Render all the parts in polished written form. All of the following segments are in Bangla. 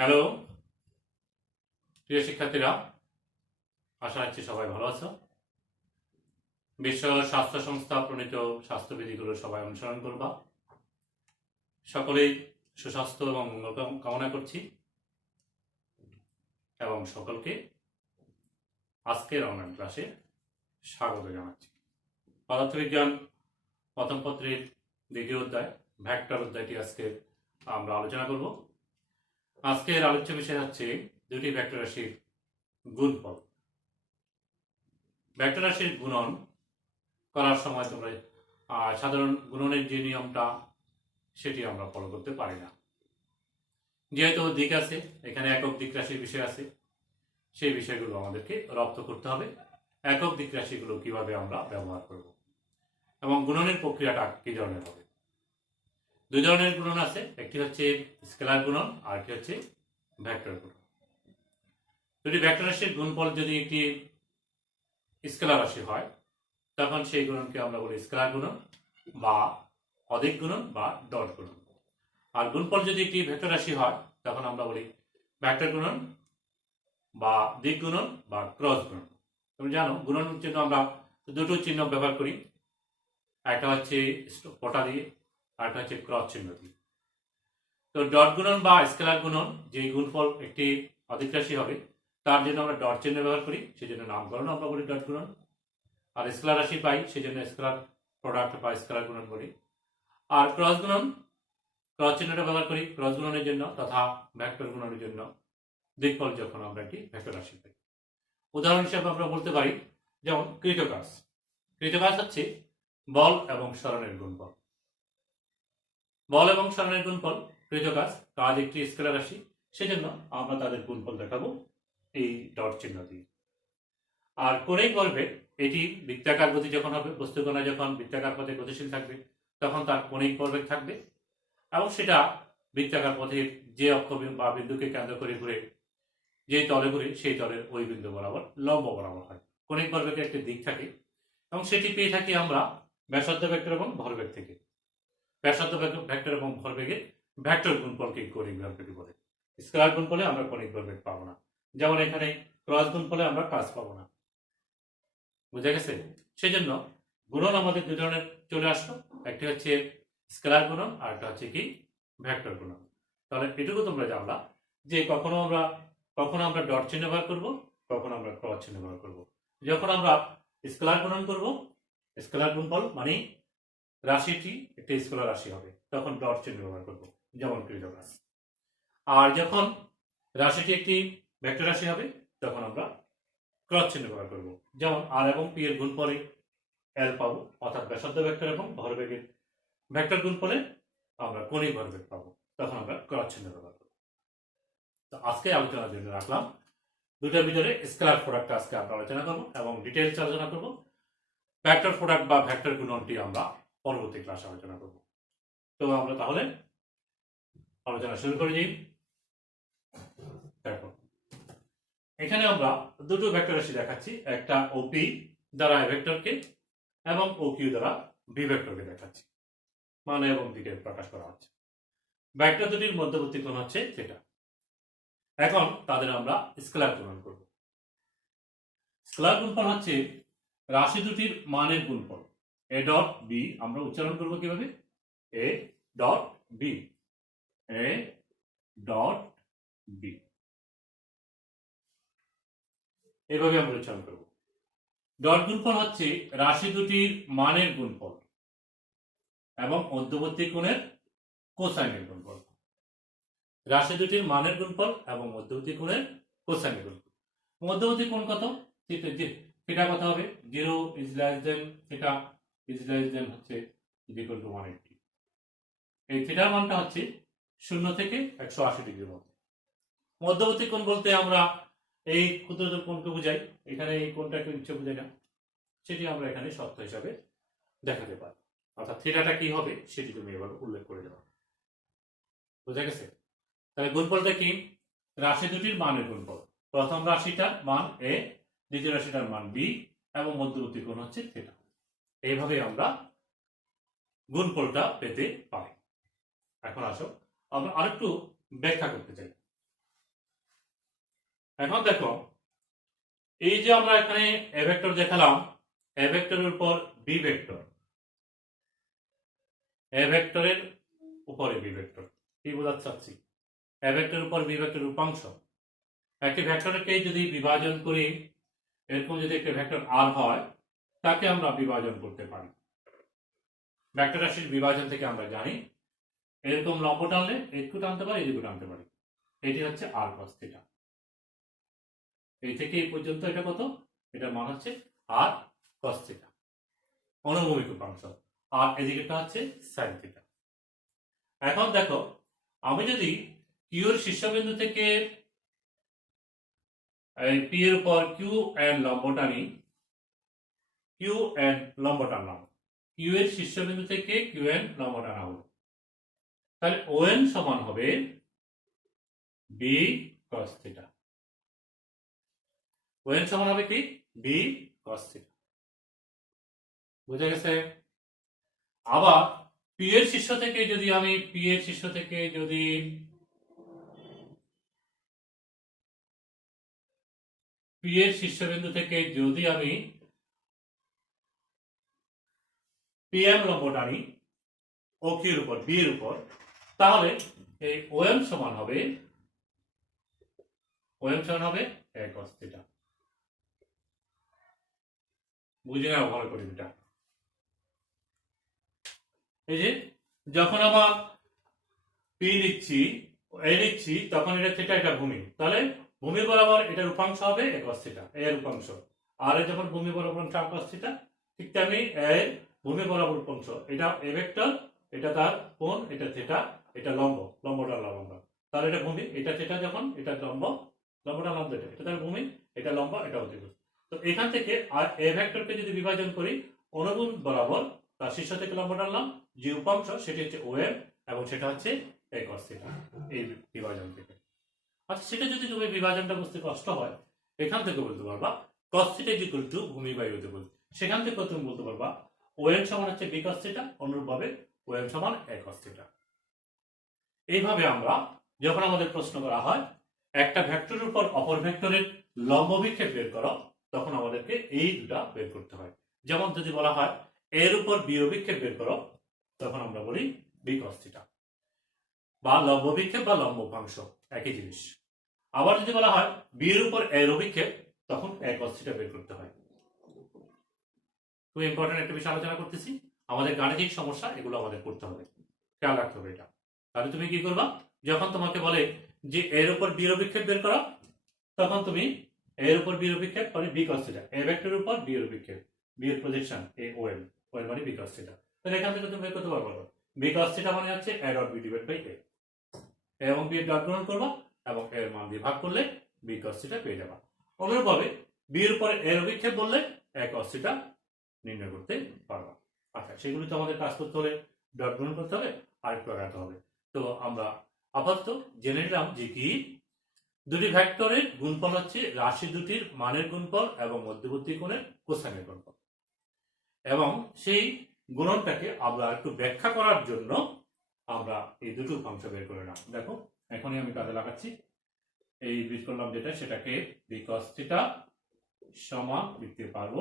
হ্যালো প্রিয় শিক্ষার্থীরা, আশা রাখছি সবাই ভালো আছো। বিশ্ব স্বাস্থ্য সংস্থা প্রণীত স্বাস্থ্যবিধিগুলো সবাই অনুসরণ করবা। সকলেই সুস্বাস্থ্য এবং মঙ্গল কামনা করছি এবং সকলকে আজকের অনলাইন ক্লাসে স্বাগত জানাচ্ছি। পদার্থবিজ্ঞান প্রথম পত্রের দ্বিতীয় অধ্যায় ভেক্টর অধ্যায়টি আজকে আমরা আলোচনা করব। আজকের আলোচ্য বিষয় হচ্ছে দুটি ভেক্টর রাশির গুণফল। ভেক্টর রাশির গুণন করার সময় তোমরা সাধারণ গুণনের যে নিয়মটা সেটি আমরা ফলো করতে পারি না, যেহেতু দিক আছে, এখানে একক দিক রাশির বিষয় আছে, সেই বিষয়গুলো আমাদেরকে রপ্ত করতে হবে। একক দিক রাশিগুলো কিভাবে আমরা ব্যবহার করব এবং গুণনের প্রক্রিয়াটা কি ধরনের হবে। দুই ধরনের গুণন আছে, একটি হচ্ছে স্কেলার গুণন আর একটি হচ্ছে ভেক্টর গুণন। যদি ভেক্টর রাশির গুণফল যদি একটি স্কেলার রাশি হয় তখন সেই গুণনকে আমরা বলি স্কেলার গুণন বা অধিক গুণন বা ডট গুণন। আর গুণফল যদি একটি ভেক্টর রাশি হয় তখন আমরা বলি ভেক্টর গুণন বা দিক গুণন বা ক্রস গুণন। তুমি জানো গুণনের জন্য আমরা দুটো চিহ্ন ব্যবহার করি, একটা হচ্ছে পটা দিয়ে আর একটা হচ্ছে ক্রস চিহ্ন দিয়ে। তো ডট গুণন বা স্কেলার গুণন, যে গুণফল একটি অধিক রাশি হবে তার জন্য আমরা ডট চিহ্ন ব্যবহার করি, সেই জন্য নামকরণ আমরা বলি ডট গুণন। আর স্কেলার রাশি পাই সেই জন্য স্কেলার প্রোডাক্ট বা স্কেলার গুণন বলি। আর ক্রস গুণন, ক্রস চিহ্নটা ব্যবহার করি ক্রস গুণনের জন্য তথা ভেক্টর গুণনের জন্য, দিকফল যখন আমরা একটি ভেক্টর রাশি পাই। উদাহরণ হিসেবে আমরা বলতে পারি যেমন কৃতকাজ। কৃতকাজ হচ্ছে বল এবং সরণের গুণফল। বল এবং সরণের গুণফল কৃতকাজ, কাজ একটি স্কেলার রাশি, সেজন্য আমরা তাদের গুণফল দেখাবো এই ডট চিহ্ন দিয়ে। আর কণিক ভরবেগ, এটি বৃত্তাকার গতি যখন হবে, বস্তুকণা যখন বৃত্তাকার পথে গতিশীল থাকবে তখন তার কণিক ভরবেগ থাকবে এবং সেটা বৃত্তাকার পথের যে অক্ষ বা বিন্দুকে কেন্দ্র করে ঘুরে যে তলে ঘুরে সেই তলের ওই বিন্দু বরাবর লম্ব বরাবর হয়। কণিক ভরবেগের একটি দিক থাকে এবং সেটি পেয়ে থাকি আমরা ব্যাসার্ধ ভেক্টর এবং ভরবেগ থেকে। ব্যাসার্ধ ভেক্টর এবং ভরবেগের ভেক্টর গুণফলকে কণিক ভরবেগ বলে। স্কেলার গুণফলে আমরা কণিক ভরবেগ পাবো না, যেমন এখানে ক্রস গুণফলে আমরা কাজ পাবো না। বুঝা গেছে? সেজন্য গুণন আমাদের দুই ধরনের চলে আসলো, একটি হচ্ছে স্কেলার গুণন আর একটা হচ্ছে কি ভেক্টর গুণন। তাহলে এটুকু তোমরা জানলা যে কখনো আমরা ডট চিহ্ন ব্যবহার করব, কখনো আমরা ক্রস চিহ্ন ব্যবহার করব। যখন আমরা স্কেলার গুণন করব, স্কেলার গুণফল মানে রাশিটি একটি স্কেলার রাশি হবে, তখন ডট চিহ্ন ব্যবহার করব, যেমন কৃতকাজ। আর যখন রাশিটি একটি ভেক্টর রাশি হবে তখন আমরা ক্রস চিহ্ন ব্যবহার করব, যেমন আর এবং পি এর গুণফলে এল পাবো, অর্থাৎ ব্যাসার্ধ ভেক্টর এবং ভরবেগের ভেক্টর গুণফলে আমরা কণিক ভরবেগ পাবো, তখন আমরা ক্রস চিহ্ন ব্যবহার করব। তো আজকে আলোচনার জন্য রাখলাম দুটোর ভিতরে স্কেলার প্রোডাক্ট আজকে আমরা আলোচনা করব এবং ডিটেইলস আলোচনা করব। ভেক্টর প্রোডাক্ট বা ভেক্টর গুণনটি আমরা পরবর্তী ক্লাসে আলোচনা করব। তো আমরা তাহলে আলোচনা শুরু করে দিই। দেখো এখানে আমরা দুটো ভেক্টর রাশি দেখাচ্ছি, একটা ওপি দ্বারা ভেক্টরকে এবং ওকিউ দ্বারা বি ভেক্টরকে দেখাচ্ছি, মানে এবং দিকে প্রকাশ করা হচ্ছে। ভেক্টর দুটির মধ্যবর্তী কোণ হচ্ছে থিটা। এখন তাদের আমরা স্কেলার গুণন করব। স্কেলার গুণফল হচ্ছে রাশি দুটির মানের গুণফল। এ ডট বি আমরা উচ্চারণ করব কিভাবে? A dot B, A dot B, এইভাবে আমরা উচ্চারণ করব। ডট গুণফল হচ্ছে রাশি দুটির মানের গুণফল এবং মধ্যবর্তী কোণের কোসাইনের গুণফল। রাশি দুটির মানের গুণফল এবং মধ্যবর্তী কোণের কোসাইনের গুণফল। মধ্যবর্তী কোণ কত? থিটা কত হবে? 0 is less than theta is less than হচ্ছে ইকুয়াল টু 180। এই থিটার মানটা হচ্ছে 0 থেকে 180 ডিগ্রির মধ্যে। মধ্যবর্তী কোণ বলতে আমরা এই ক্ষুদ্রতর কোণকে বোঝাই, এখানে এই কোণটাকে নিচে বোঝাই না, সেটি আমরা এখানে সত্য হিসাবে দেখাতে পারি। অর্থাৎ থিটাটা কি হবে সেটি তুমি এবার উল্লেখ করে দেওয়া। বুঝা গেছে? তাহলে গুণফলটা কি? রাশি দুটির মানের গুণফল। প্রথম রাশিটার মান এ, দ্বিতীয় রাশিটার মান বি এবং মধ্যবর্তী কোণ হচ্ছে থিটা। এইভাবে আমরা গুণফলটা পেতে পারি। এখন আসো আমরা আরেকটু ব্যাখ্যা করতে চাই। এখন দেখো, এই যে আমরা এখানে এ ভেক্টর দেখালাম, এ ভেক্টরের উপর বি ভেক্টর, এ ভেক্টরের উপরে বি ভেক্টর, কি বোঝাতে চাচ্ছি? এ ভেক্টরের উপর বি ভেক্টরের উপাংশ। একটি ভেক্টরকে যদি বিভাজন করি, এরকম যদি একটি ভেক্টর আর হয়, তাকে আমরা বিভাজন করতে পারি। ভেক্টর রাশির বিভাজন থেকে আমরা জানি এরকম লম্ব টানলে এদিকে টানতে পারি, এদিকে টানতে পারি। এটি হচ্ছে আর কস থিটা। এই থেকে এই পর্যন্ত এটা কত? এটার মান হচ্ছে আর কস থিটা, অনুভূমিক উপাংশ। আর এদিকেটা হচ্ছে সাইন থিটা। এখন দেখো, আমি যদি কিউর শীর্ষবিন্দু থেকে পি এর উপর কিউ এন লম্ব টানি, কিউ এন লম্ব টানলাম, কিউ এর শীর্ষবিন্দু থেকে কিউ এন লম্ব টানা হলো, তাহলে ও এন সমান হবে B cos theta. O N সমান হবে কি? B cos theta. বুঝা গেছে? আবার পি এর শীর্ষ থেকে যদি আমি পি এর শীর্ষ থেকে যদি পি এর শীর্ষবিন্দু থেকে যদি আমি পিএম লম্ব টানি ও কিউর উপর, বি এর উপর, তাহলে এই ওএম সমান হবে এ কস থিটা। বুঝে নাও ভালো করে এটা। এই যে যখন আবার পি লিখছি, এ লিখছি, তখন এটা থিটা, এটা ভূমি, তাহলে ভূমি বরাবর এটার উপাংশ হবে এ কস থিটা, এর উপাংশ। আর যখন ভূমি বরাবর উপাংশ কস থিটা, ঠিক তেমনি এর ভূমি বরাবর উপাংশ, এটা এ ভেক্টর, এটা তার কোণ, এটা থিটা, এটা লম্ব, লম্বটা লম্ব, তাহলে এটা ভূমি, এটা থিটা, যখন এটা লম্ব, লম্বটা লম্ব, এটা তার ভূমি, এটা লম্ব, এটা অতিভুজ। তো এখান থেকে আর এ ভেক্টরকে যদি বিভাজন করি, অনুভূমিক বরাবর তার শীর্ষ থেকে লম্ব টানলাম, যে উপাংশ সেটি হচ্ছে ওএম, এবং সেটা হচ্ছে এ কস থিটা, এই বিভাজন থেকে। আচ্ছা, সেটা যদি তুমি বিভাজনটা বুঝতে কষ্ট হয়, এখান থেকে বলতে পারবা cos theta is equal to ভূমি বাই অতিভুজ। সেখান থেকে তুমি বলতে পারবা ওএম সমান হচ্ছে বি cos থিটা, অনুরূপভাবে ওএম সমান এ cos থিটা। এইভাবে আমরা যখন আমাদের প্রশ্ন করা হয় একটা ভেক্টরের উপর অপর ভেক্টরের লম্ব বিক্ষেপ বের করো, তখন আমাদেরকে এই দুটা বের করতে হয়। যেমন যদি বলা হয় এর উপর বি অভিক্ষেপ বের করো, তখন আমরা বলি বি cos থিটা, বা লম্ব বিক্ষেপ বা লম্ব উপাংশ একই জিনিস। আবার যদি বলা হয় বি এর উপর এর অভিক্ষেপ, তখন এ cos থিটা বের করতে হয়। খুব ইম্পর্টেন্ট একটা বিষয় আলোচনা করতেছি, আমাদের গাণিতিক সমস্যা, এগুলো আমাদের করতে হবে, খেয়াল রাখতে হবে এটা। তাহলে তুমি কি করবা, যখন তোমাকে বলে যে এর উপর বি এর অভিক্ষেপ বের করো, তখন তুমি এর উপর বি এর অভিক্ষেপ মানে বি cos থিটা, এ ভেক্টরের উপর বি এর অভিক্ষেপ, বি এর প্রজেকশন এ ও এম, ও এর মানে বি cos থিটা। তাহলে এখান থেকে তুমি বের করতে পারবে বি cos থিটা মানে হচ্ছে A dot B divide by A, এবং বি এর ডট গুণন করবা এবং এর মান দিয়ে ভাগ করলে বি cos থিটা পেয়ে যাবা। অনুরূপভাবে বি এর উপর এর অভিক্ষেপ বললে এ cos থিটা নির্ণয় করতে পারবা। আচ্ছা, সেগুলো তো আমাদের কাজ করতে হলে ডট গুণন করতে হবে আর একটু আগাতে হবে। তো আমরা আপাতত জেনে নিলাম যে কি দুটি ভেক্টরের গুণফল হচ্ছে রাশি দুটির মানের গুণফল এবং মধ্যবর্তী কোণের কোসাইনের গুণফল, এবং সেই গুণনটাকে আমরা একটু ব্যাখ্যা করার জন্য আমরা এই দুটো উপাংশ বের করে নাও। দেখো, এখনই আমি কাজে লাগাচ্ছি। এই বের করলাম যেটা, সেটাকে বি cos থিটা সমান লিখতে পারবো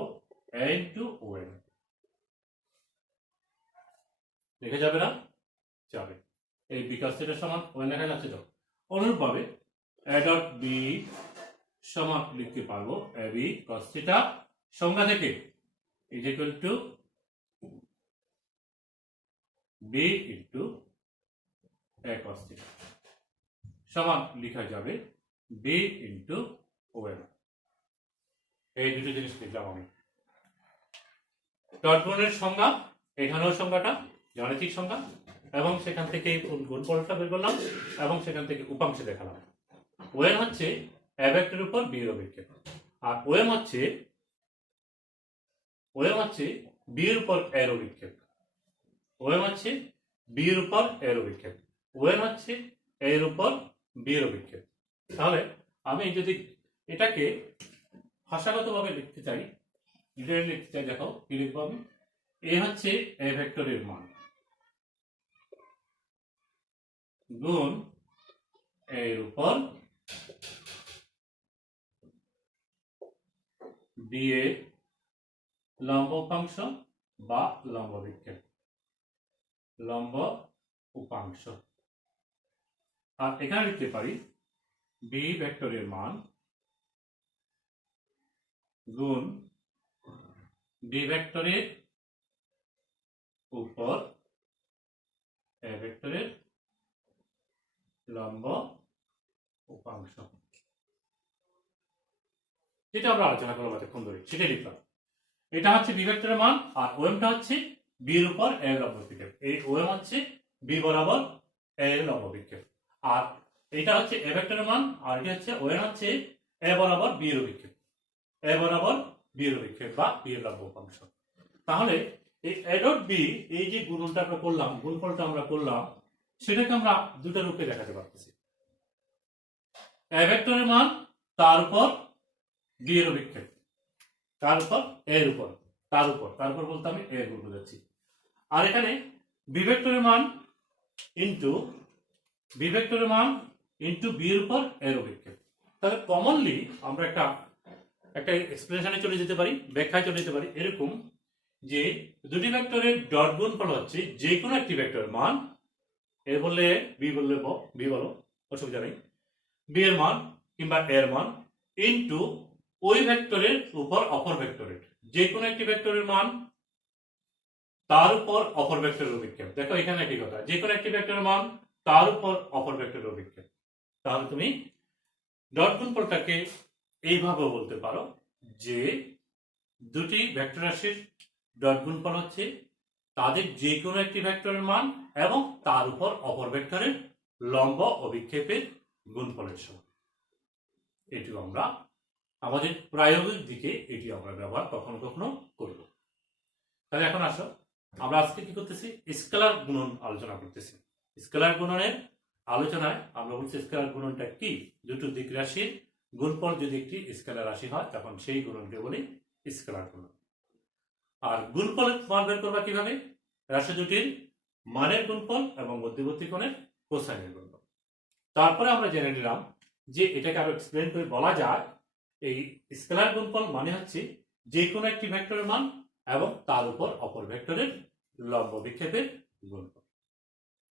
a ইনটু ওএন। লিখে যাবে না? যাবে। এই বি cos থিটা সমান ওএন লেখা যাচ্ছে তো। অনুরূপভাবে a ডট বি সমান লিখতে পারবো a b cos থিটা, সংজ্ঞা থেকে is equal to b into a cos theta, সমান লেখা যাবে b ইনটু ওএন। এই দুটো জিনিস লিখলাম আমি। ডট গুণের সংজ্ঞা, এখানেও সংজ্ঞাটা গাণিতিক সংজ্ঞা, এবং সেখান থেকে গুণফলটা বের করলাম, এবং সেখান থেকে উপাংশ দেখালাম। ওএম হচ্ছে এ ভেক্টরের উপর বি এর অভিক্ষেপ, আর ওএম হচ্ছে বি এর উপর এর অভিক্ষেপ, ওএম হচ্ছে বি এর উপর এর অভিক্ষেপ, ওএম হচ্ছে এর উপর বি এর অভিক্ষেপ। তাহলে আমি যদি এটাকে ভাষাগতভাবে লিখতে চাই, দেখো কি লিখবো আমি, এ হচ্ছে এ ভেক্টরের মান গুণ এর উপর বি এর লম্ব উপাংশ বা লম্ব বিক্ষেপ, লম্ব উপাংশ। আর এখানে লিখতে পারি বি ভেক্টরের মান গুণ বি ভেক্টরের উপর এ ভেক্টরের লম্ব উপাংশ। যেটা আমরা আলোচনা করলাম এতক্ষণ ধরে সেটাই লিখলাম। এটা হচ্ছে বি ভেক্টরের মান, আর ওএমটা হচ্ছে বি এর উপর এ লম্ব বিক্ষেপ। এই ওএম হচ্ছে বি বরাবর এ লম্ব বিক্ষেপ, আর এটা হচ্ছে এ ভেক্টরের মান, আর এটা হচ্ছে ওএম হচ্ছে এ বরাবর বি এর বিক্ষেপ, এ বরাবর বি এর বিক্ষেপ বা বি এর লম্ব উপাংশ। তাহলে এই এ ডট বি, এই যে গুণনটা আমরা করলাম, গুণফলটা আমরা করলাম, সেটাকে আমরা দুটো রূপে দেখাতে পারতেছি। এ ভেক্টরের মান তার উপর বি এর বিক্ষেপ, তার উপর এর উপর, তার উপর বলতে আমি এর উপর বোঝাচ্ছি। আর এখানে বি ভেক্টরের মান ইনটু বি ভেক্টরের মান ইনটু বি এর উপর এর বিক্ষেপ। তাহলে কমনলি আমরা একটা এক্সপ্লেনেশনে চলে যেতে পারি, ব্যাখ্যায় চলে যেতে পারি এরকম যে দুটি ভেক্টরের ডট গুণফল হচ্ছে যে কোনো একটি ভেক্টরের মান, এ বললে বি বললে বি বলো, অসুবিধা নেই, বি এর মান কিংবা এর মান ইনটু ওই ভেক্টরের উপর অপর ভেক্টরের, যে কোনো একটি ভেক্টরের মান তার উপর অপর ভেক্টরের অভিক্ষেপ। দেখো এখানে একই কথা, যে কোনো একটি ভেক্টরের মান তার উপর অপর ভেক্টরের অভিক্ষেপ। তাহলে তুমি ডট গুণফলটাকে এইভাবে বলতে পারো যে দুটি ভেক্টর রাশির ডট গুণফল হচ্ছে তাদের যে কোনো একটি ভেক্টরের মান এবং তার উপর অপর ভেক্টরের লম্ব অভিক্ষেপের গুণফলের সমান। এটি আমরা আমাদের প্রায়োগিক দিকে এটি আমরা ব্যবহার কখনো কখনো করব। তাহলে এখন আসো, আমরা আজকে কি করতেছি, স্কেলার গুণন আলোচনা করতেছি। স্কেলার গুণনের আলোচনায় আমরা বলছি স্কেলার গুণনটা কি, দুটো দিক রাশির গুণফল যদি একটি স্কেলার রাশি হয় তখন সেই গুণনকে বলি স্কেলার গুণন। আর গুণফলের মান বের করবা কিভাবে, রাশি দুটির মানের গুণফল এবং মধ্যবর্তী কোণের কোসাইনের গুণফল। তারপরে আমরা জেনে নিলাম যে এটাকে আরো এক্সপ্লেন করে বলা যায়, এই স্কেলার গুণফল মানে হচ্ছে যে কোনো একটি ভেক্টরের মান এবং তার উপর অপর ভেক্টরের লম্ব বিক্ষেপের গুণফল।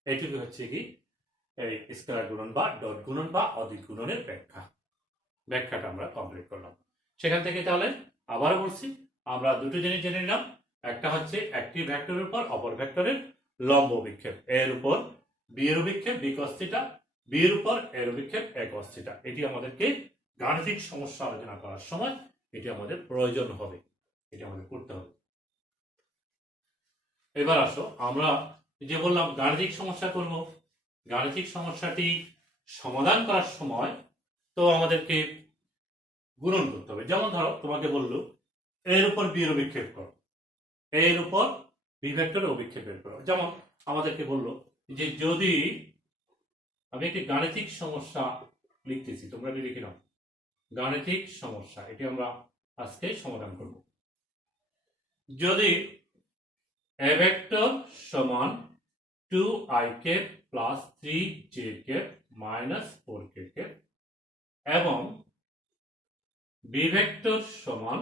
এইটুকু হচ্ছে কি এই স্কেলার গুণন বা ডট গুণন বা অদিক গুণনের ব্যাখ্যাটা আমরা কমপ্লিট করলাম। সেখান থেকে তাহলে আবারও বলছি, আমরা দুটো জিনিস জেনে নিলাম, একটা হচ্ছে একটি ভেক্টরের উপর অপর ভেক্টরের লম্ব বিক্ষেপ, এর উপর বি এর বিক্ষেপ বি cos থিটা, বি এর উপর এর বিক্ষেপ এ cos থিটা। এটি আমাদেরকে গাণিতিক সমস্যা আলোচনা করার সময় এটি আমাদের প্রয়োজন হবে, এটি আমাদের করতে হবে। এবার আসো, আমরা যে বললাম গাণিতিক সমস্যা করব, গাণিতিক সমস্যাটি সমাধান করার সময় তো আমাদেরকে গুণন করতে হবে। যেমন ধরো তোমাকে বললো এর উপর বি এর অভিক্ষেপ করো, এর উপর বি ভেক্টরের অভিক্ষেপ বের করো। যেমন আমাদেরকে বললো যে যদি আমি একটি গাণিতিক সমস্যা লিখতেছি, তোমরা এটি লিখে নাও, গাণিতিক সমস্যা, এটি আমরা আজকে সমাধান করব। যদি এ ভেক্টর সমান 2i cap plus 3j cap minus 4k cap এবং বি ভেক্টর সমান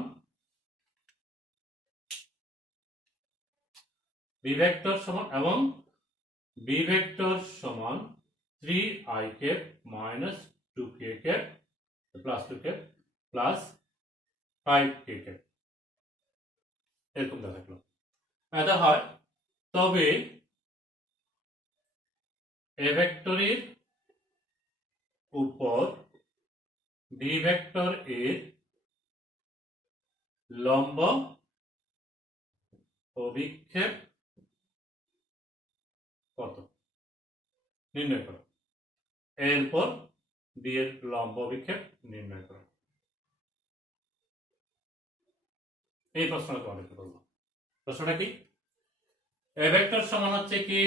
এবং বি ভেক্টর সমান 3i cap minus 2k cap plus 2k plus 5k cap, এরকম দেখালো। এটা হয় তবে এ ভেক্টরের উপর বি ভেক্টর এর লম্ব অভিক্ষেপ কত নির্ণয় করো, এরপর বি এর লম্ব অভিক্ষেপ নির্ণয় করো। এই প্রশ্নটা তোমাদেরকে বলবো। প্রশ্নটা কি, এ ভেক্টর সমান হচ্ছে কি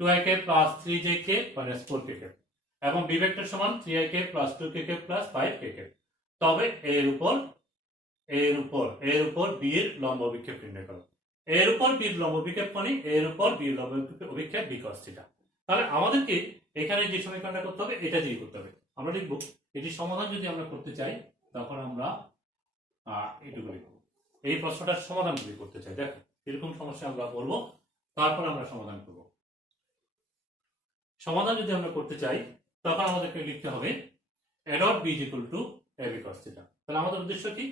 2ik plus 3jk minus 4k এবং বি ভেক্টর সমান 3ik plus 2kk plus 5kk, তবে এর উপর বি এর লম্ব অভিক্ষেপ নির্ণয় করো। এর উপর বি এর লম্ব অভিক্ষেপ মানে এর উপর বি এর লম্ব অভিক্ষেপ বি cos থিটা। তাহলে আমাদেরকে এখানে যে সমীকরণটা করতে হবে এটা দিয়ে করতে হবে। আমরা লিখব এটি সমাধান যদি আমরা করতে চাই তখন আমরা এইটুকু লিখবো। এই প্রশ্নটার সমাধান যদি করতে চাই, দেখো এরকম সমস্যা আমরা বলবো, তারপর আমরা সমাধান করব। সমাধান যদি আমরা করতে চাই তখন আমাদেরকে লিখতে হবে a dot b is equal to ab cos theta। তাহলে আমাদের উদ্দেশ্য কি?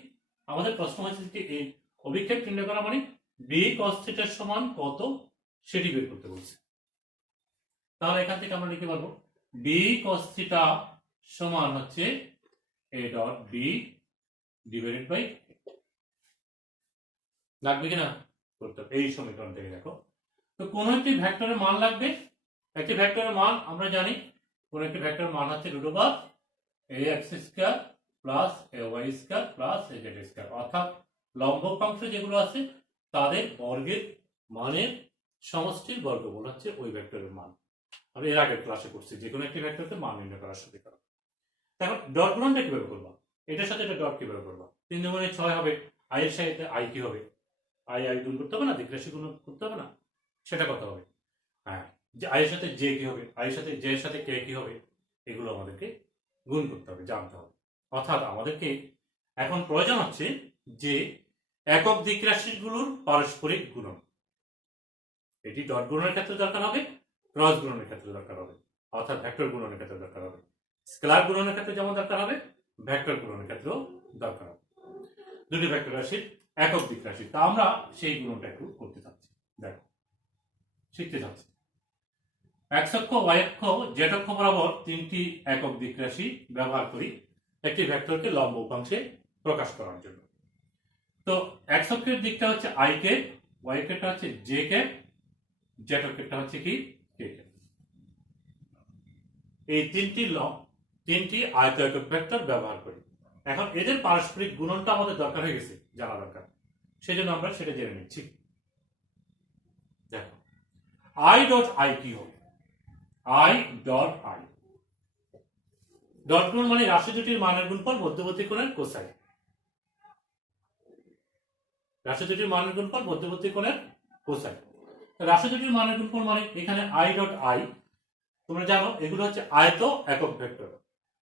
আমাদের প্রশ্ন হচ্ছে যে এই অভিক্ষেপ নির্ণয় করা মানে b cos theta এর সমান কত সেটি বের করতে বলছে। তাহলে এখান থেকে আমরা লিখতে পারবো b cos theta সমান হচ্ছে a dot b divided by, লাগবে কিনা করতে এই সমীকরণ থেকে। দেখো তো কোন একটি ভেক্টরের মান লাগবে। একটি ভেক্টরের মান আমরা জানি, কোন একটি ভেক্টরের মান হচ্ছে √ax square plus ay square plus az square, অর্থাৎ লম্ব অংশ যেগুলো আছে তাদের বর্গের মানের সমষ্টির বর্গমূল হচ্ছে ওই ভেক্টরের মান। আমরা এর আগের ক্লাসে করছি যে কোনো একটি ভেক্টরকে মান নির্ণয় করার সমীকরণ। এখন ডট গুণনটা কিভাবে করবা? এটার সাথে এটা ডট কিভাবে করবা? 3 × 6 হবে, i এর সাথে i কি হবে? i গুণ করতে হবে না, দিকরাশি গুণ করতে হবে না, সেটা কত হবে? হ্যাঁ, যে i এর সাথে j কি হবে, i এর সাথে j এর সাথে k কি হবে, এগুলো আমাদেরকে গুণ করতে হবে, জানতে হবে। অর্থাৎ আমাদেরকে এখন প্রয়োজন হচ্ছে যে একক দিকরাশিগুলোর পারস্পরিক গুণন। এটি ডট গুণনের ক্ষেত্রে দরকার হবে, ক্রস গুণনের ক্ষেত্রে দরকার হবে, অর্থাৎ ভেক্টর গুণনের ক্ষেত্রে দরকার হবে। স্কেলার গুণনের ক্ষেত্রে যেমন দরকার হবে, ভেক্টর গুণনের ক্ষেত্রেও দরকার হবে। দুটি ভেক্টর রাশির একক দিক রাশি, তা আমরা সেই গুণনটা একটু করতে চাচ্ছি। দেখো শিখতে চাচ্ছি। x অক্ষ, y অক্ষ, z অক্ষ বরাবর তিনটি একক দিক রাশি ব্যবহার করি একটি ভেক্টরকে লম্ব উপাংশে প্রকাশ করার জন্য। তো x অক্ষের দিকটা হচ্ছে i কে, y অক্ষেরটা হচ্ছে j কে, z অক্ষেরটা হচ্ছে কি k কে। এই তিনটি আয়ত একক ভেক্টর ব্যবহার করি। এখন এদের পারস্পরিক গুণনটা আমাদের দরকার হয়ে গেছে, জানা দরকার, সেজন্য আমরা সেটা জেনে নিচ্ছি। দেখো i ডট i কি হবে? i ডট i ডট গুণ মানে রাশি দুটির মানের গুণফল মধ্যবর্তী কোণের কোসাইন। রাশি দুটির মানের গুণফল মধ্যবর্তী কোণের কোসাইন। রাশি দুটির মানের গুণফল মানে এখানে i ডট i, তোমরা জানো এগুলো হচ্ছে আয়ত একক ভেক্টর।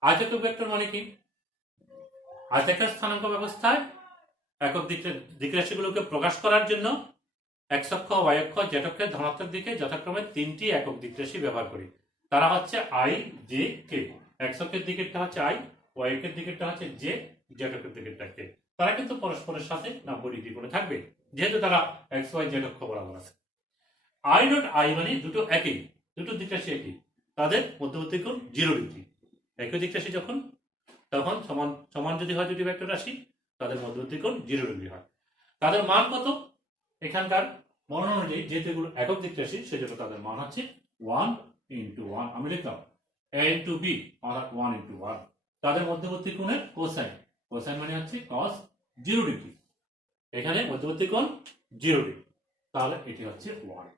আয়ত একক ভেক্টর মানে কি? আয়তাকার স্থানাঙ্ক ব্যবস্থায় একক দিকরাশিগুলোকে প্রকাশ করার জন্য x অক্ষ, y অক্ষ, z অক্ষের ধনাত্মক দিকে যথাক্রমে তিনটি একক দিকরাশি ব্যবহার করি। তারা হচ্ছে i, j, k। x অক্ষের দিকেরটা হচ্ছে i, y অক্ষের দিকেরটা হচ্ছে j, z অক্ষের দিকেরটা k। তারা কিন্তু পরস্পরের সাথে 90 ডিগ্রি কোণে থাকবে, যেহেতু তারা x, y, z অক্ষ বরাবর আছে। i ডট i মানে দুটো একই, দুটো দিকরাশি একই, তাদের মধ্যবর্তী কোণ 0 ডিগ্রি। একই দিকরাশি যখন তখন সমান সমান যদি হয় দুটি ভেক্টর রাশি, তাদের মধ্যবর্তী কোণ 0 ডিগ্রি হয়। তাদের মান কত? এখানকার বর্ণনা অনুযায়ী যেহেতু এগুলো একক দিকরাশি, সেজন্য তাদের মান হচ্ছে 1 × 1। আমি লিখলাম a × b অর্থাৎ 1 × 1। তাদের মধ্যবর্তী কোণের কোসাইন, কোসাইন মানে হচ্ছে cos 0 ডিগ্রি। এখানে মধ্যবর্তী কোণ 0 ডিগ্রি, তাহলে এটি হচ্ছে 1।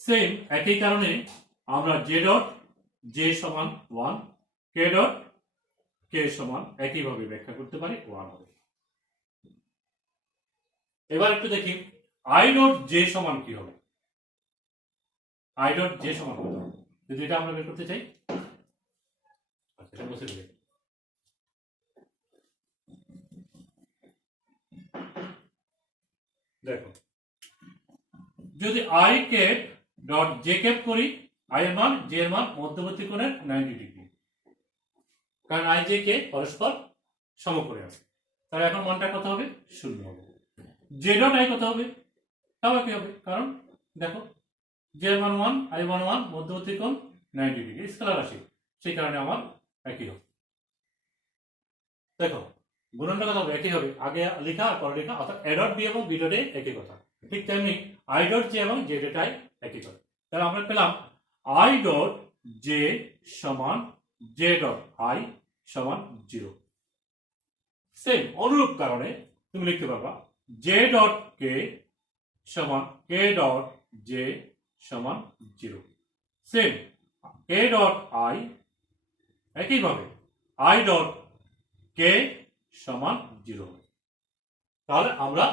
সেম একই কারণে আমরা j ডট j সমান 1, k ডট k সমান একইভাবে ব্যাখ্যা করতে পারি 1 হবে। এবার একটু দেখি i ডট j সমান কি হবে। i ডট j সমান কত হবে যদি এটা আমরা বের করতে চাই? আচ্ছা, এটা বসে দিই। দেখো যদি i cap dot j cap করি, i এর মান j এর মান মধ্যবর্তী কোণের 90 ডিগ্রি, কারণ i j কে পরস্পর সমকোণে আছে। তাহলে এখন মানটা কত হবে? 0 হবে। j ডট i কত হবে? তাও একই হবে, কারণ দেখো j এর মান 1, i মান 1, মধ্যবর্তী কোণ 90 ডিগ্রি, স্কেলার রাশি, সেই কারণে আমার একই হবে। দেখো গুণনটা কত হবে? একই হবে, আগে লেখা আর পরে লেখা, অর্থাৎ a ডট b এবং b ডট a একই কথা। ঠিক তেমনি i ডট j এবং j ডট i একই কথা। তাহলে আমরা পেলাম i ডট j সমান j ডট i সমান 0। সেম অনুরূপ কারণে তুমি লিখতে পারবা j ডট k সমান k ডট j সমান 0। সেম k ডট i একইভাবে i ডট k সমান 0। তাহলে আমরা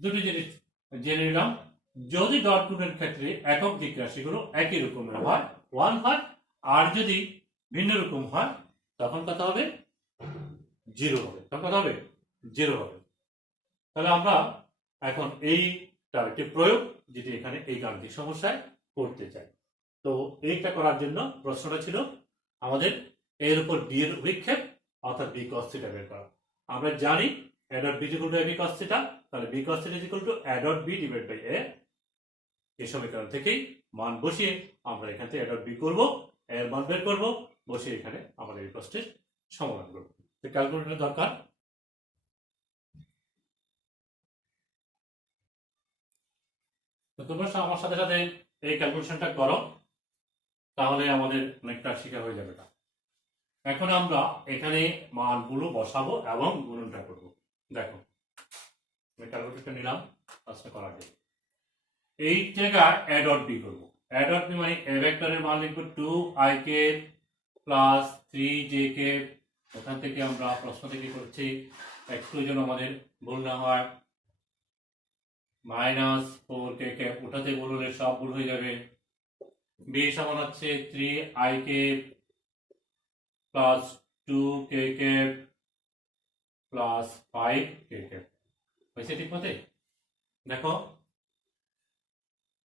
দুটি জিনিস জেনে নিলাম, যদি ডট গুণের ক্ষেত্রে একক দিক রাশিগুলো একই রকমের হয় 1 হয়, আর যদি ভিন্ন রকম হয় তখন কত হবে? 0 হবে। তখন কত হবে? জিরো হবে। তাহলে আমরা এখন এইটার একটি প্রয়োগ যেটি এখানে এই গাণিতিক সমস্যায় করতে চাই। তো এইটা করার জন্য প্রশ্নটা ছিল আমাদের এর উপর ডি এর অভিক্ষেপ অর্থাৎ বি cos থিটা বের করা। আমরা জানি a dot b equal to ab cos theta, তাহলে b cos theta is equal to a dot b divided by a। এই সমীকরণ থেকেই মান বসিয়ে আমরা এখান থেকে a dot b করব, এর মান বের করব, বসিয়ে এখানে আমাদের এই প্রশ্নের সমাধান করব। তো ক্যালকুলেটর দরকার। তো তোমরা আমার সাথে সাথে এই ক্যালকুলেশনটা করো, তাহলে আমাদের অনেকটা শেখা হয়ে যাবে। এখন আমরা এখানে মানগুলো বসাবো এবং গুণনটা করব। দেখো আমি ক্যালকুলেটরটা নিলাম, কাজটা করা যায়। এই জায়গায় a dot b করব। a dot b মানে a ভেক্টরের মান লিখব 2ik প্লাস 3jk। ওখান থেকে আমরা প্রশ্ন থেকে করছি, একটু যেন আমাদের ভুল না হয়, মাইনাস 4kk ওটাতে ভুল হলে সব ভুল হয়ে যাবে। b সমান হচ্ছে 3ik plus 2kk plus 5kk। হয়েছে ঠিক মতে? দেখো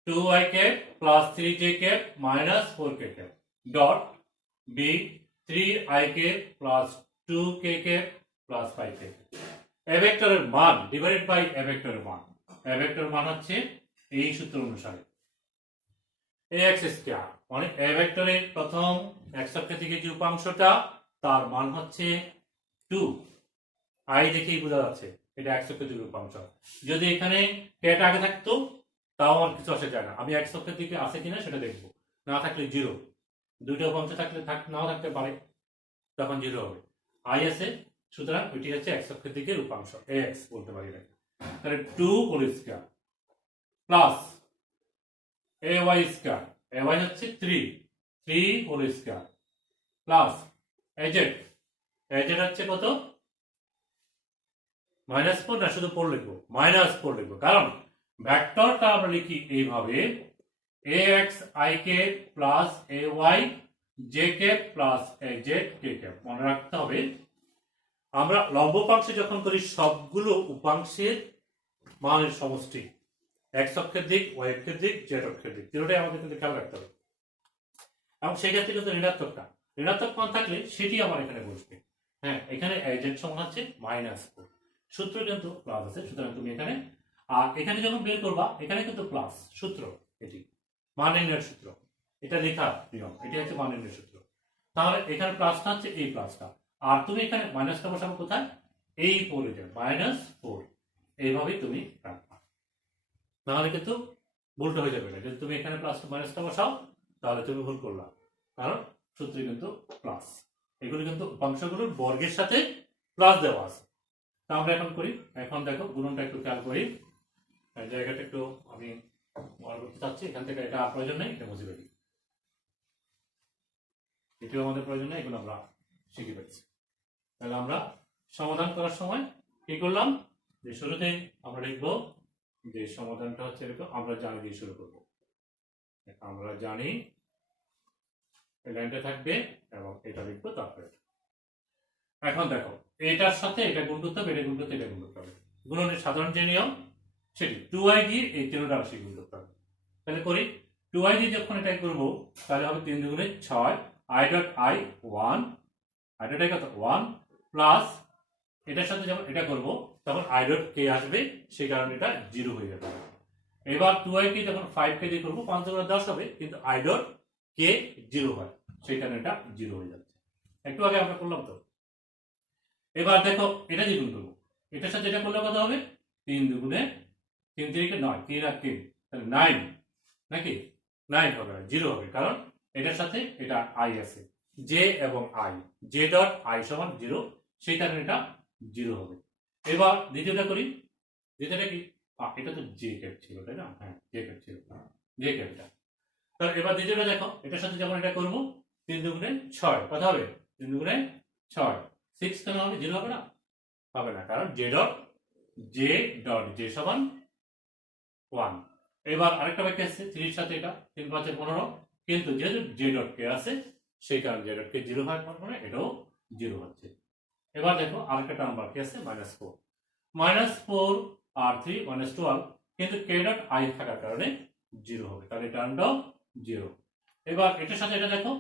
2ik plus 3jk minus 4kk dot b 3ik plus 2kk plus 5kk। এ ভেক্টরের মান ডিভাইডেড বাই এ ভেক্টরের মান। এ ভেক্টরের মান হচ্ছে এই সূত্র অনুসারে ax স্কয়ার, মানে এ ভেক্টরের প্রথম x অক্ষের দিকে যে উপাংশটা তার মান হচ্ছে 2। i দেখেই বোঝা যাচ্ছে এটা x অক্ষের দিকে উপাংশ। যদি এখানে kটা আগে থাকতো তাও আমার কিছু আসে যায় না, আমি x অক্ষের দিকে আছে কিনা সেটা দেখবো। না থাকলে জিরো, দুইটা উপাংশ থাকলে নাও থাকতে পারে, তখন জিরো হবে। i আছে, সুতরাং এটি হচ্ছে x অক্ষের দিকের উপাংশ, ax বলতে পারি এটাকে। তাহলে 2 whole square plus ay square, ay হচ্ছে 3 হোল স্কয়ার প্লাস az হচ্ছে কত -4, না শুধু 4 লিখবো, -4 লিখবো, কারণ ভেক্টরটা আমরা লিখি এইভাবে axik plus ayjk plus azk। মনে রাখতে হবে আমরা লম্ব উপাংশে যখন করি সবগুলো উপাংশের মানের সমষ্টি, x অক্ষের দিক, y অক্ষের দিক, z অক্ষের দিক, তিনটাই আমাদের কিন্তু খেয়াল রাখতে হবে। এবং সেই ক্ষেত্রে কিন্তু ঋণাত্মক মান থাকলে সেটি আমার এখানে বসবে। হ্যাঁ, এখানে az সমান হচ্ছে -4, সূত্র কিন্তু প্লাস আছে, সুতরাং তুমি এখানে আর এখানে যখন বের করবা এখানে কিন্তু প্লাস সূত্র, এটি মান নির্ণয়ের সূত্র, এটা লেখা নিয়ম, এটি হচ্ছে মান নির্ণয়ের সূত্র। তাহলে এখানে প্লাসটা হচ্ছে এই প্লাসটা, আর তুমি এখানে মাইনাসটা বসাবো কোথায়, এই 4 এ -4, এইভাবেই তুমি রাখবা, নাহলে কিন্তু ভুলটা হয়ে যাবে না। যদি তুমি এখানে প্লাস মাইনাসটা বসাও তাহলে তুমি ভুল করলা, কারণ সূত্রে কিন্তু প্লাস, এগুলো কিন্তু উপাংশগুলোর বর্গের সাথে প্লাস দেওয়া আছে। তা আমরা এখন করি, এখন দেখো গুণনটা একটু খেয়াল করি, জায়গাটা একটু আমি মনে করতে চাচ্ছি, এখান থেকে এটা প্রয়োজন নেই, এটা মুছে ফেলি, এটিও আমাদের প্রয়োজন নেই, এগুলো আমরা শিখে ফেলছি। তাহলে আমরা সমাধান করার সময় কি করলাম, যে শুরুতে আমরা লিখবো যে সমাধানটা হচ্ছে এরকম, আমরা জানি দিয়ে শুরু করবো, আমরা জানি এই লাইনটা থাকবে এবং এটা লিখবো তারপরে। এখন দেখো এটার সাথে এটা গুণ করতে হবে, এটা গুণ করতে এটা গুণ করতে হবে, গুণনের সাধারণ যে নিয়ম সেটি 2i দিয়ে এই তিনটা রাশি গুণ করতে হবে। তাহলে করি, 2i দিয়ে যখন এটা করবো তাহলে হবে 3 দুগুণে 6, i dot i 1, i dot i কত 1 প্লাস এটার সাথে যখন এটা করবো তখন i ডট k আসবে, সেই কারণে এটা 0 হয়ে যাবে। এবার 2i কে যখন 5k দিয়ে করবো 5 দুগুণে 10 হবে, কিন্তু i ডট k 0 হয়, সেই কারণে এটা 0 হয়ে যাচ্ছে। একটু আগে আমরা করলাম তো। এবার দেখো এটা দিয়ে গুণ করবো, এটার সাথে এটা করলে কত হবে, 3 দুগুণে 3 3 9, 3 আর 3 তাহলে 9, নাকি 9 হবে, 0 হবে, কারণ এটার সাথে এটা i আছে, j এবং i, j ডট i সমান 0, সেই কারণে এটা 0 হবে। এবার দ্বিতীয়টা করি, দ্বিতীয়টা কি, এটা তো j ক্যাপ ছিল তাই না, হ্যাঁ j ক্যাপ ছিল, j ক্যাপটা। তাহলে এবার দ্বিতীয়টা দেখো, এটার সাথে যখন এটা করব 3 দুগুণে 6, কত হবে 3 দুগুণে 6, 6 কেন হবে, 0 হবে না, হবে না, কারণ j ডট j সমান 1। এবার আরেকটা বাকি আছে 3 এর সাথে এটা 3 5 15, কিন্তু যেহেতু j ডট k আছে সেই কারণে j ডট k 0 হয়, মানে এটাও 0 হচ্ছে। এবার দেখো আরেকটা টার্ম বাকি আছে -4, -4 আর 3 -12, কিন্তু কে ডট আই থাকার কারণে 0 হবে, তাহলে এই টার্মটাও 0। এবার এটার সাথে এটা দেখো,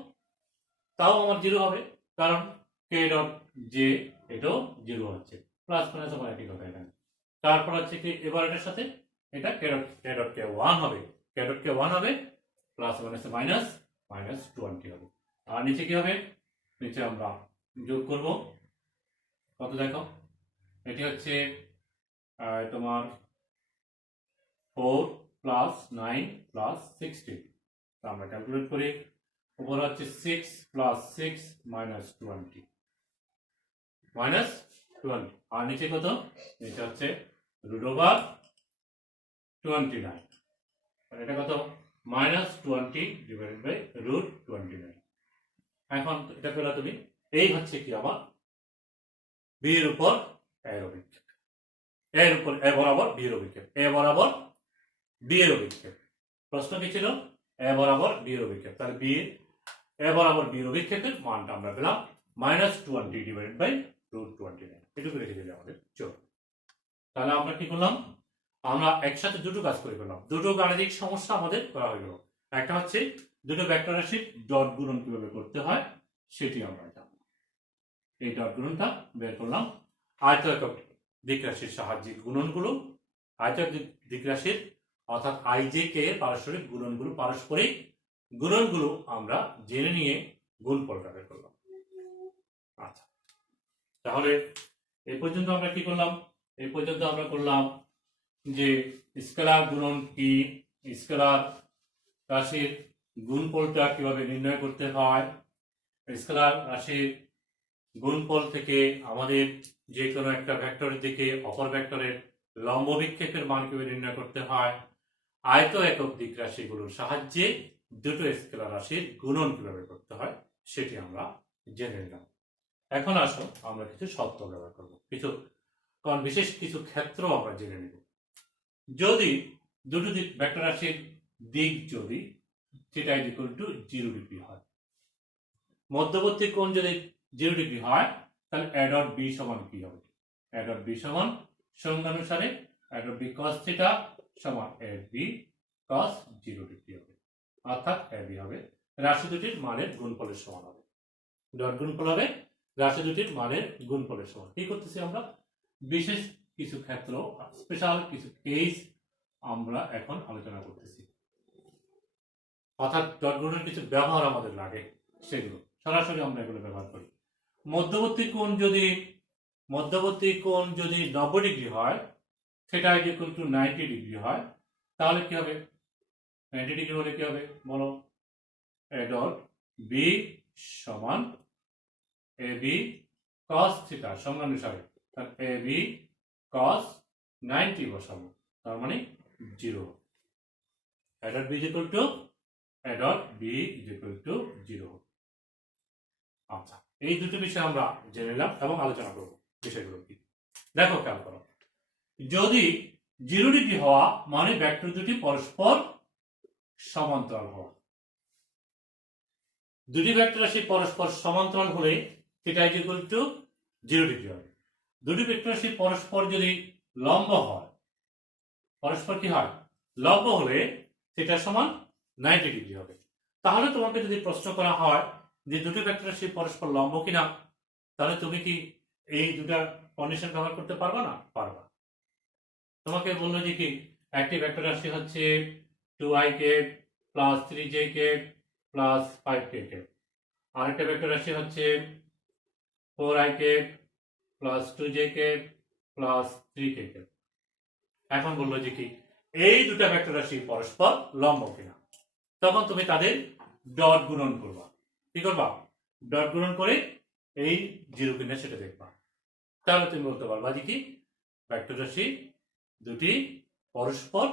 তাও আমার 0 হবে, কারণ কে ডট জে এটাও 0 হচ্ছে, প্লাস মাইনাস আমার একই কথা এখানে। তারপর হচ্ছে কি এবার এটার সাথে এটা কে ডট কে 1 হবে, কে ডট কে 1 হবে, প্লাস মাইনাস -20 হবে। আর নিচে কি হবে, নিচে আমরা যোগ করব, কত দেখো, এটি হচ্ছে তোমার 4 প্লাস 9 প্লাস 16, আমরা ক্যালকুলেট করি, উপর হচ্ছে 6 প্লাস 6 -20 আর নিচে কত, নিচে হচ্ছে √29, এটা কত -20 ডিভাইডেড বাই √29। এখন এটা পেলা তুমি, এই হচ্ছে কি আমার বি এর উপর এর অভিক্ষেপ, এর উপর এ বরাবর বি এর অভিক্ষেপ, এ বরাবর বি এর অভিক্ষেপ। প্রশ্ন কি ছিল, এ বরাবর বি এর অভিক্ষেপ, তাহলে বি এ বরাবর বি এর অভিক্ষেপের মানটা আমরা পেলাম -20 ডিভাইডেড বাই √29, এটুকু রেখে দিলে আমাদের চলবে। তাহলে আমরা কি করলাম, আমরা একসাথে দুটো কাজ করে ফেললাম, দুটো গাণিতিক সমস্যা আমাদের করা হয়ে গেল। একটা হচ্ছে দুটো ভেক্টর রাশির ডট গুণন কিভাবে করতে হয় সেটি আমরা জানলাম, এই ডট গুণনটা বের করলাম। আয়তএকক দিক রাশির সাহায্যে গুণনগুলো, আয়তএকক দিক রাশির অর্থাৎ আইজে কে এর পারস্পরিক গুণনগুলো আমরা জেনে নিয়ে গুণফলটা বের করলাম। আচ্ছা, তাহলে এই পর্যন্ত আমরা কি করলাম, এই পর্যন্ত আমরা করলাম যে স্কেলার গুণন কি, স্কেলার রাশির গুণফলটা কিভাবে নির্ণয় করতে হয়, স্কেলার রাশির গুণফল থেকে আমাদের যে কোনো একটা ভেক্টরের দিকে অপর ভেক্টরের লম্ব বিক্ষেপের মান কিভাবে নির্ণয় করতে হয়, আয়ত একক দিক রাশিগুলোর সাহায্যে দুটো স্কেলার রাশির গুণন কিভাবে করতে হয় সেটি আমরা জেনে নিলাম। এখন আসো আমরা কিছু শর্ত ব্যবহার করব, কিছু কারণ বিশেষ কিছু ক্ষেত্র আমরা জেনে নেব। যদি দুটো ভেক্টর রাশির দিক যদি theta is equal to 0 degree হয়, মধ্যবর্তী কোণ যদি 0 ডিগ্রি হয়, তাহলে a ডট b সমান কি হবে, a ডট b সমান সংজ্ঞানুসারে a dot b cos theta সমান a b cos 0 ডিগ্রি হবে, অর্থাৎ ab হবে রাশি দুটির মানের গুণফলের সমান হবে, ডট গুণফল হবে রাশি দুটির মানের গুণফলের সমান। কি করতেছি আমরা, বিশেষ কিছু ক্ষেত্র, স্পেশাল কিছু কেস আমরা এখন আলোচনা করতেছি, অর্থাৎ ডট গুণের কিছু ব্যবহার আমাদের লাগে, সেগুলো সরাসরি আমরা এগুলো ব্যবহার করি। মধ্যবর্তী কোণ যদি 90 ডিগ্রি হয়, সেটা ইজ ইকুয়াল টু 90 ডিগ্রি হয়, তাহলে কি হবে, 90 ডিগ্রি হলে কি হবে বলো, a ডট b সমান ab cos থিটা সংজ্ঞানুসারে, তাহলে ab cos 90 বসাবো, তার মানে 0, a dot b is equal to 0। আচ্ছা, এই দুটো বিষয় আমরা জেনে নিলাম এবং আলোচনা করব বিষয়গুলো কি। দেখো খেয়াল করো, যদি 0 ডিগ্রি হওয়া মানে ভেক্টর দুটি পরস্পর সমান্তরাল হওয়া, দুটি ভেক্টর রাশি পরস্পর সমান্তরাল হলে theta is equal to 0 degree হবে। দুটি ভেক্টর রাশি পরস্পর যদি লম্ব হয়, পরস্পর কি হয়, লম্ব হলে থিটা সমান 90 ডিগ্রি হবে। তাহলে তোমাকে যদি প্রশ্ন করা হয় যে দুটো ভেক্টর রাশি পরস্পর লম্ব কিনা, তাহলে তুমি কি এই দুটা কন্ডিশন ব্যবহার করতে পারবা না, পারবা। তোমাকে বললো যে কি একটি ভেক্টর রাশি হচ্ছে 2ik plus 3jk plus 5kk, আরেকটা ভেক্টর রাশি হচ্ছে 4ik plus 2jk plus 3kk। এখন বললো যে কি এই দুটা ভেক্টর রাশি পরস্পর লম্ব কিনা, তখন তুমি তাদের ডট গুণন করবা। কি করবা, ডট গুণন করে এই 0 কিনা সেটা দেখবা, তাহলে তুমি বলতে পারবা যে কি ভেক্টর রাশি দুটি পরস্পর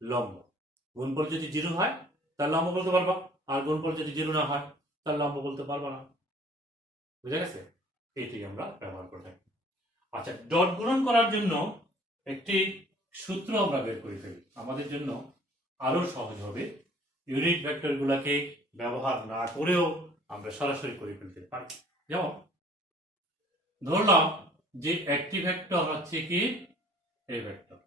লম্ব। গুণফল যদি 0 হয় তাহলে লম্ব বলতে পারবা, আর গুণফল যদি 0 না হয় তাহলে লম্ব বলতে পারবা না। বুঝা গেছে, এইটি আমরা ব্যবহার করে থাকি। আচ্ছা, ডট গুণন করার জন্য একটি সূত্র আমরা বের করে ফেলি, আমাদের জন্য আরো সহজ হবে, ইউনিট ভেক্টর গুলাকে ব্যবহার না করেও আমরা সরাসরি করে ফেলতে পারি। যেমন ধরলাম যে একটি ভেক্টর হচ্ছে কি এই ভেক্টর,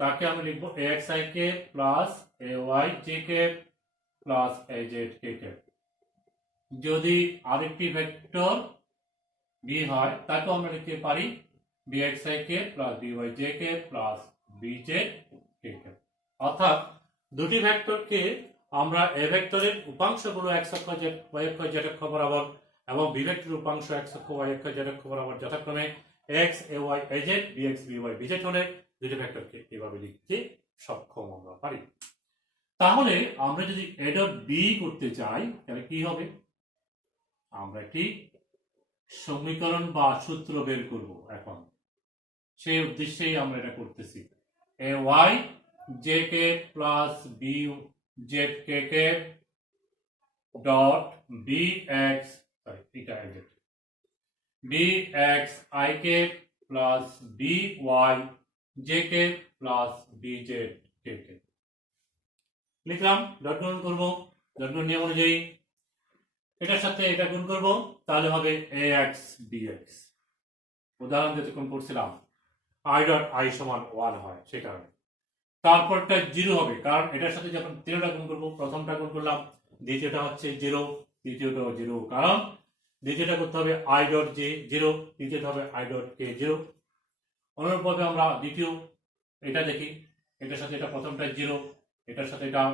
তাকে আমি লিখবো axik plus ayjk plus azkk। যদি আরেকটি ভেক্টর b হয় তাকে আমরা লিখতে পারি bxik plus byjk plus bzkk। অর্থাৎ দুটি ভেক্টরকে আমরা a ভেক্টরের উপাংশগুলো x অক্ষ y অক্ষ z অক্ষ বরাবর এবং b ভেক্টরের উপাংশ x অক্ষ y অক্ষ z অক্ষ বরাবর যথাক্রমে x ay az bx by bz হলে দুটি ভেক্টরকে এভাবে লিখতে সক্ষম আমরা পারি। তাহলে আমরা যদি a ডট b করতে চাই তাহলে কি হবে, আমরা একটি সমীকরণ বা সূত্র বের করব। এখন সেই উদ্দেশ্যেই আমরা এটা করতেছি। ay jk plus bzkk dot bx এটা bxik plus byjk plus bzkk লিখলাম। ডট গুণ করবো, ডট গুণ নিয়ম অনুযায়ী এটার সাথে এটা গুণ করব, তাহলে হবে ax bx। উদাহরণ যেরকম করছিলাম i ডট i সমান 1 হয় সেই কারণে। তারপরটা 0 হবে, কারণ এটার সাথে যখন 0টা গুণ করব, প্রথমটা গুণ করলাম, দ্বিতীয়টা হচ্ছে 0, তৃতীয়টাও 0, কারণ দ্বিতীয়টা করতে হবে i ডট j 0, তৃতীয়টা হবে i ডট k 0। অনুরূপভাবে আমরা দ্বিতীয় এটা দেখি, এটার সাথে এটা প্রথমটা 0, এটার সাথে এটা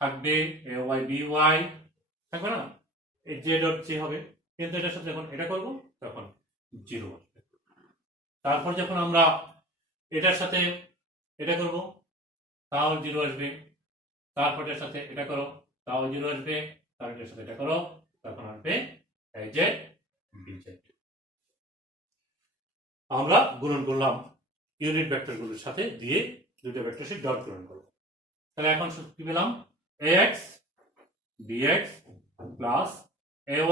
থাকবে ay by থাকবে না, এই j ডট j হবে, কিন্তু এটার সাথে যখন এটা করব তখন 0 আসবে। তারপর যখন আমরা এটার সাথে এটা করব তাও 0 আসবে, তারপর এটার সাথে এটা করো তাও 0 আসবে, তারপর এটার সাথে এটা করো তখন আসবে az bz। আমরা গুণন করলাম ইউনিট ভেক্টরগুলোর সাথে দিয়ে দুটো ভেক্টরের সাথে ডট গুণন করব। তাহলে এখন কি পেলাম, ax bx plus ay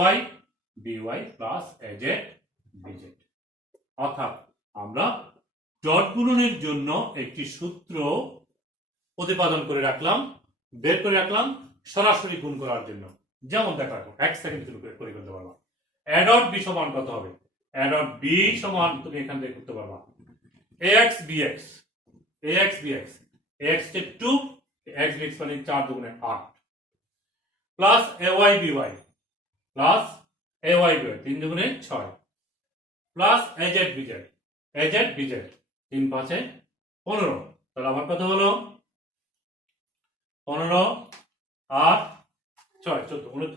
by plus az bz। অর্থাৎ আমরা ডট গুণনের জন্য একটি সূত্র প্রতিপাদন করে রাখলাম, বের করে রাখলাম সরাসরি গুণ করার জন্য। যেমন দেখা রাখো 1 সেকেন্ড করে করতে পারবা। a ডট b সমান কত হবে, a ডট b সমান তুমি এখান থেকে করতে পারবা ax bx ax কে 2, x bx মানে 4 দুগুণে 8 plus ay by plus ay by 3 দুগুণে 6 প্লাস az bz 3 5 15। তাহলে আমার কত হলো 15 8 6 14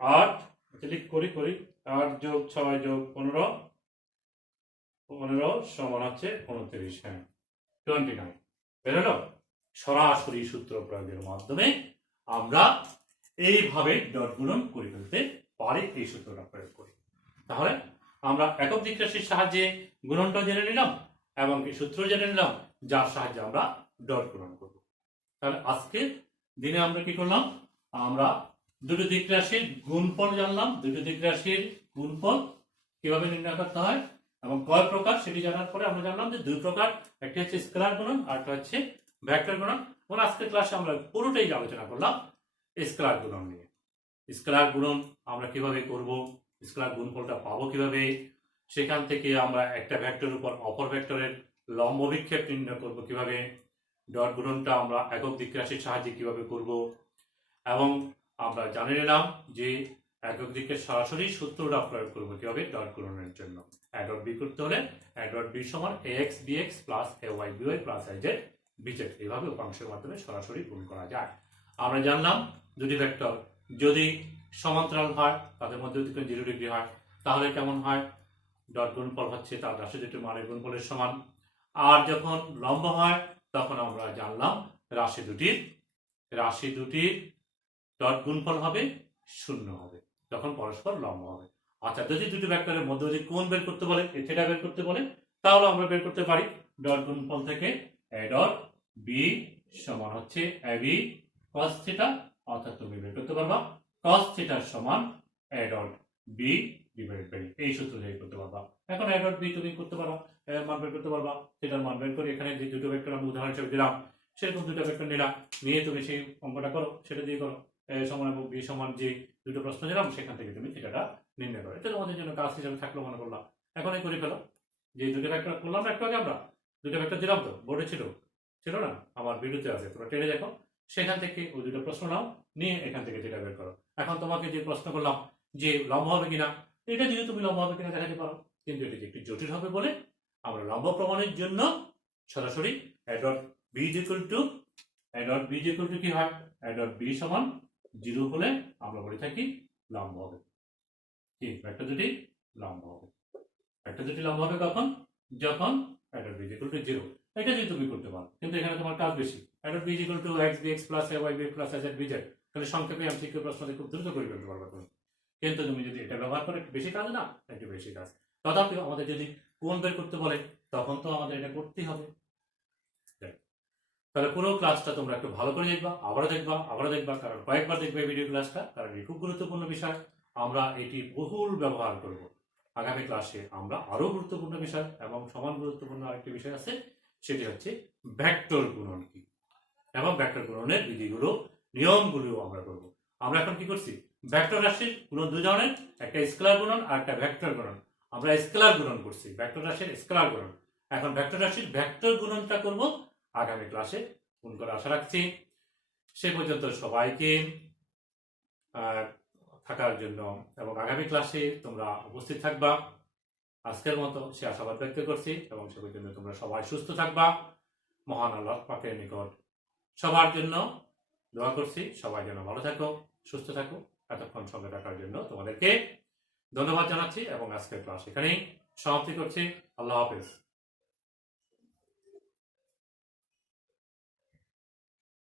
8 লিখ করি 8 যোগ 6 যোগ 15 সমান হচ্ছে 29, হ্যাঁ 29 বের হলো। সরাসরি সূত্র প্রয়োগের মাধ্যমে আমরা এইভাবে ডট গুণন করে ফেলতে পারি, এই সূত্রটা প্রয়োগ করি। তাহলে আমরা একক দিক রাশির সাহায্যে গুণনটা জেনে নিলাম এবং এই সূত্র জেনে নিলাম যার সাহায্যে আমরা ডট গুণন করব। তাহলে আজকে দিনে আমরা কি করলাম, আমরা দুটো দিক রাশির গুণফল জানলাম, দুটো দিক রাশির গুণফল কিভাবে নির্ণয় করতে হয় এবং কয় প্রকার সেটি জানার পরে আমরা জানলাম যে দুই প্রকার, একটি হচ্ছে স্কেলার গুণন আর একটা হচ্ছে ভেক্টর গুণন। এবং আজকের ক্লাসে আমরা পুরোটাই আলোচনা করলাম স্কেলার গুণন নিয়ে। স্কেলার গুণন আমরা কিভাবে করব, স্কেলার গুণফলটা পাবো কিভাবে, সেখান থেকে আমরা একটা ভেক্টরের উপর অপর ভেক্টরের লম্ব বিক্ষেপ নির্ণয় করব কিভাবে, ডট গুণনটা আমরা একক দিক রাশির সাহায্যে কিভাবে করব, এবং আমরা জানে নিলাম যে একক দিকের সরাসরি সূত্রটা প্রয়োগ করবো কিভাবে ডট গুণনের জন্য। a ডট b করতে হলে a ডট b সমান ax bx plus ay by plus az bz, এইভাবে উপাংশের মাধ্যমে সরাসরি গুণ করা যায়। আমরা জানলাম দুটি ভেক্টর যদি সমান্তরাল হয়, তাদের মধ্যে যদি 0 ডিগ্রি হয় তাহলে কেমন হয়, ডট গুণফল হচ্ছে তার রাশি দুটির মানের গুণফলের সমান। আর যখন লম্ব হয় তখন আমরা জানলাম রাশি দুটির ডট গুণফল হবে 0 হবে, যখন পরস্পর লম্ব হবে। আচ্ছা, যদি দুটি ভেক্টরের মধ্যে যদি কোণ বের করতে বলে, থিটা বের করতে বলে, তাহলে আমরা বের করতে পারি ডট গুণফল থেকে a ডট b সমান হচ্ছে ab cos থিটা, অর্থাৎ তুমি বের করতে পারবা cos থিটা সমান a dot b divided by, এই সূত্র দিয়ে করতে পারবা। এখন a ডট b তুমি করতে পারো, এর মান বের করতে পারবা, থিটার মান বের করে এখানে যে দুটো ভেক্টর আমরা উদাহরণ হিসেবে দিলাম সেরকম দুটো ভেক্টর নিলাম, নিয়ে তুমি সেই অঙ্কটা করো, সেটা দিয়ে করো। a সমান এবং b সমান যে দুটো প্রশ্ন দিলাম সেখান থেকে তুমি থিটাটা নির্ণয় করো। এটা তোমাদের জন্য কাজ হিসেবে থাকলো মনে করলাম। এখনই করে ফেলো। যে দুটো ভেক্টর করলাম না একটু আগে, আমরা দুটো ভেক্টর দিলাম তো, বোর্ডে ছিল ছিল না, আমার ভিডিওতে আছে, তোমরা টেনে দেখো। সেখান থেকে ওই দুটো প্রশ্ন নাও, নিয়ে এখান থেকে যেটা বের করো। এখন তোমাকে যে প্রশ্ন করলাম যে লম্ব হবে কিনা, এটা যদি তুমি লম্ব হবে কিনা দেখাতে পারো, কিন্তু এটা যে একটু জটিল হবে বলে আমরা লম্ব প্রমাণের জন্য সরাসরি a dot b is equal to কি হয়, a dot b সমান 0 হলে আমরা বলে থাকি লম্ব হবে। কি ভেক্টর দুটি লম্ব হবে। ভেক্টর দুটি লম্ব হবে কখন, যখন a dot b is equal to 0। এটা যদি তুমি করতে পারো, কিন্তু এখানে তোমার কাজ বেশি। a dot b is equal to x bx plus ay b plus az bz, তাহলে সংক্ষেপে এমসিকিউ প্রশ্নটি খুব দ্রুত করে ফেলতে পারবে তুমি। কিন্তু তুমি যদি এটা ব্যবহার করো, একটু বেশি কাজ না, একটু বেশি কাজ। তথাপিও আমাদের যদি কোণ বের করতে বলে, তখন তো আমাদের এটা করতেই হবে। তাহলে পুরো ক্লাসটা তোমরা একটু ভালো করে দেখবা, আবারও দেখবা, কারণ কয়েকবার দেখবে ভিডিও ক্লাসটা, কারণ এটি খুব গুরুত্বপূর্ণ বিষয়। আমরা এটি বহুল ব্যবহার করব আগামী ক্লাসে। আমরা আরো গুরুত্বপূর্ণ বিষয় এবং সমান গুরুত্বপূর্ণ আরেকটি বিষয় আছে, সেটি হচ্ছে ভেক্টর গুণন কি, এবং ভেক্টর গুণনের বিধিগুলো, নিয়মগুলো আমরা করব। আমরা এখন কি করছি, ভেক্টর রাশির গুণন দুই ধরনের, একটা স্কেলার গুণন আর একটা ভেক্টর গুণন। আমরা স্কেলার গুণন করছি, ভেক্টর রাশির স্কেলার গুণন। এখন ভেক্টর রাশির ভেক্টর গুণনটা করব আগামী ক্লাসে। ফোন করে আশা রাখছি। সে পর্যন্ত সবাইকে থাকার জন্য এবং আগামী ক্লাসে তোমরা উপস্থিত থাকবা, আজকের মতো সে আশাবাদ ব্যক্ত করছি। এবং সে পর্যন্ত তোমরা সবাই সুস্থ থাকবা। মহান আল্লাহ পাকের নিকট সবার জন্য দোয়া করছি, সবাই যেন ভালো থাকো, সুস্থ থাকো। এতক্ষণ সঙ্গে থাকার জন্য তোমাদেরকে ধন্যবাদ জানাচ্ছি এবং আজকের ক্লাস এখানেই সমাপ্তি করছি। আল্লাহ হাফেজ।